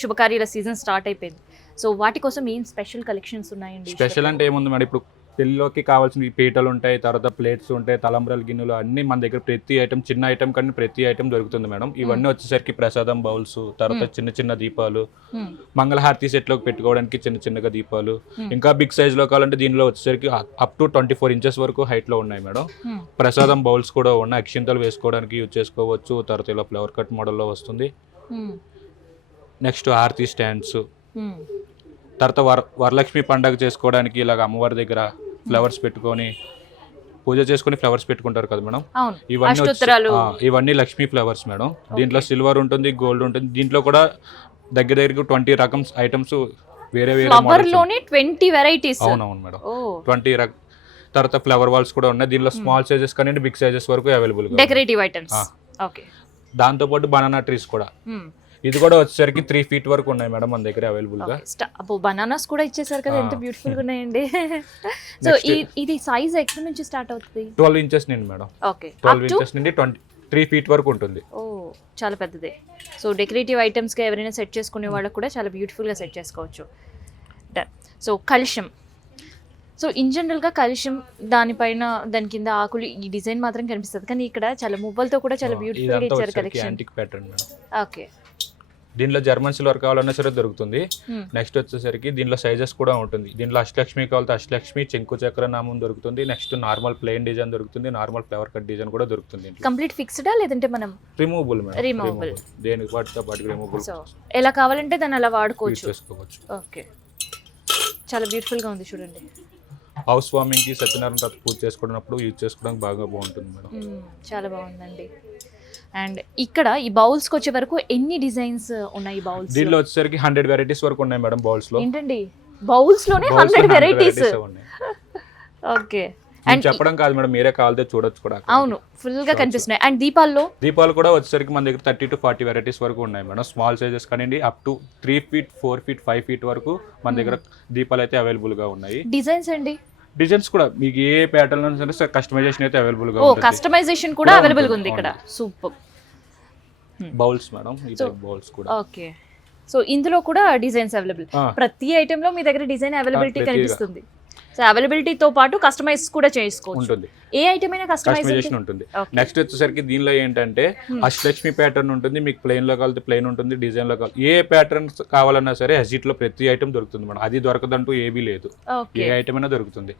శుభకార్యాల season start అయిపోయింది. So వాటి కోసం ఏం స్పెషల్ కలెక్షన్స్ ఉన్నాయండి? స్పెషల్ అంటే ఏముంది మేడం, ఇప్పుడు పెళ్ళిలోకి కావాల్సిన పీటలు ఉంటాయి, తర్వాత ప్లేట్స్ ఉంటాయి, తలంబ్రాల గిన్నెలు అన్నీ మన దగ్గర ప్రతి ఐటమ్, చిన్న ఐటమ్ కానీ ప్రతి ఐటమ్ దొరుకుతుంది మేడం. ఇవన్నీ వచ్చేసరికి ప్రసాదం బౌల్స్, తర్వాత చిన్న చిన్న దీపాలు, మంగళహారతి సెట్లోకి పెట్టుకోవడానికి చిన్న చిన్నగా దీపాలు, ఇంకా బిగ్ సైజ్లో కావాలంటే దీనిలో వచ్చేసరికి అప్ టు 24 ఇంచెస్ వరకు హైట్లో ఉన్నాయి మేడం. ప్రసాదం బౌల్స్ కూడా ఉన్నాయి, అక్షింతలు వేసుకోవడానికి యూజ్ చేసుకోవచ్చు. తర్వాత ఇలా ఫ్లవర్ కట్ మోడల్లో వస్తుంది. నెక్స్ట్ హారతి స్టాండ్స్, తర్వాత వరలక్ష్మి పండగ చేసుకోవడానికి ఇలాగ అమ్మవారి దగ్గర ఫ్లవర్స్ పెట్టుకొని పూజ చేసుకుని ఫ్లవర్స్ పెట్టుకుంటారు కదా మేడం. ఇవన్నీ లక్ష్మీ ఫ్లవర్స్ మేడం. దీంట్లో సిల్వర్ ఉంటుంది, గోల్డ్ ఉంటుంది. దీంట్లో కూడా దగ్గర 20 రకం ఐటమ్స్ వేరే వేరే 20 వెరైటీస్. అవునవును మేడం, 20 తర్వాత ఫ్లవర్ వాల్స్ కూడా ఉన్నాయి. దీనిలో స్మాల్ సైజెస్ కానీ బిగ్ సైజెస్ వరకు అవైలబుల్ డెకరేటివ్ ఐటమ్స్. దాంతో పాటు బనానా ట్రీస్ కూడా, ఇది కూడా వచ్చేసరికి 3 feet వరకు ఉన్నాయి మేడం మన దగ్గర అవైలబుల్ గా. బనానాస్ కూడా ఇచ్చేసారు కదా, ఎంత బ్యూటిఫుల్ గా ఉన్నాయండి. సో ఇది సైజ్ ఎక్కడి నుంచి స్టార్ట్ అవుతుంది? 12 ఇంచెస్ నుండి మేడం. 12 ఇంచెస్ నుండి 3 feet వరకు ఉంటుంది. ఓ చాలా పెద్దదే. సో డెకరేటివ్ ఐటమ్స్ గా ఎవరైనా సెట్ చేసుకునే వాళ్ళకి కూడా చాలా బ్యూటిఫుల్ గా సెట్ చేసుకోవచ్చు. డన్. సో కలుషం. సో ఇన్ జనరల్గా కలుషం దానిపైన దాని కింద ఆకులు, ఈ డిజైన్ మాత్రం కనిపిస్తుంది, కానీ ఇక్కడ చాలా మువ్వలతో కూడా చాలా బ్యూటిఫుల్ గా ఇచ్చారు కలెక్షన్. ఓకే. దీనిలో జర్మన్ సిల్వర్ కావాలన్నా సరే దొరుకుతుంది. నెక్స్ట్ వచ్చేసరికి దీనిలో సైజెస్ కూడా ఉంటుంది. దీనిలో అష్టలక్ష్మి కావాలంటే అష్టలక్ష్మి, చెంకు చక్ర నామం దొరుకుతుంది. నెక్స్ట్ నార్మల్ ప్లెయిన్ డిజైన్ దొరుకుతుంది, నార్మల్ ఫ్లవర్ కట్ డిజైన్ కూడా దొరుకుతుంది. కంప్లీట్ ఫిక్స్డా లేదంటే మనం రిమూవబుల్ మేడం? రిమూవబుల్. దేనికి వాటితో పాటు రిమూవబుల్. సో ఎలా కావాలంటే దాన్ని అలా వాడుకోవచ్చు. ఓకే, చాలా బ్యూటిఫుల్ గా ఉంది చూడండి. హౌస్ వార్మింగ్ కి, సత్యనారాయణ వ్రత పూజ చేసుకున్నప్పుడు యూజ్ చేసుకోవడానికి బాగా బాగుంటుంది మేడం. చాలా బాగుందండి. అండ్ ఇక్కడ ఈ బౌల్స్ కి వచ్చే వరకు ఎన్ని డిజైన్స్ ఉన్నాయి బౌల్స్? దీనిలో వచ్చేసరికి 100 వెరైటీస్ వరకు ఉన్నాయి మేడం బౌల్స్ లో. ఏంటండి బౌల్స్ లోనే 100 వెరైటీస్? ఓకే. అండ్ చెప్పడం కాదు మేడం, మీరే కావాలంటే చూడొచ్చు కూడా. అవును, ఫుల్ గా కనిపిస్తున్నాయి. అండ్ దీపాలు కూడా వచ్చేసరికి మన దగ్గర 30 to 40 వెరైటీస్ వరకు ఉన్నాయి మేడం. స్మాల్ సైజెస్ కానీ up to 3 feet, 4 feet, 5 feet వరకు మన దగ్గర దీపాలు అయితే అవైలబుల్ గా ఉన్నాయి. డిజైన్స్ అండి? డిజైన్స్ కూడా మీకు ఏ ప్యాటర్న్ సరే కస్టమైజేషన్ అయితే అవైలబుల్ గా ఉంటుంది. కస్టమైజేషన్ కూడా అవైలబుల్ గా ఉంది ఇక్కడ. సూపర్. బౌల్స్ మేడం, ఈ టైప్ బౌల్స్ కూడా. ఓకే. సో ఇందులో కూడా డిజైన్స్ అవైలబుల్. ప్రతి ఐటమ్ లో మీ దగ్గర డిజైన్ అవైలబిలిటీ కనిపిస్తుంది. సో అవైలబిలిటీ తో పాటు కస్టమైజ్ కూడా చేసుకోవచ్చు ఉంటుంది. ఏ ఐటమ్ అయినా కస్టమైజేషన్ ఉంటుంది. నెక్స్ట్ వచ్చేసరికి దీనిలో ఏంటంటే అష్టలక్ష్మి ప్యాటర్న్ ఉంటుంది. మీకు ప్లెయిన్ లో కావాలి ప్లెయిన్ ఉంటుంది, డిజైన్ లో కావాలి ఏ ప్యాటర్న్ కావాలన్నా సరే హెజిట్ లో ప్రతి ఐటమ్ దొరుకుతుంది మేడం. అది దొరకదంటూ ఏమీ లేదు, ఏ ఐటమ్ అయినా దొరుకుతుంది.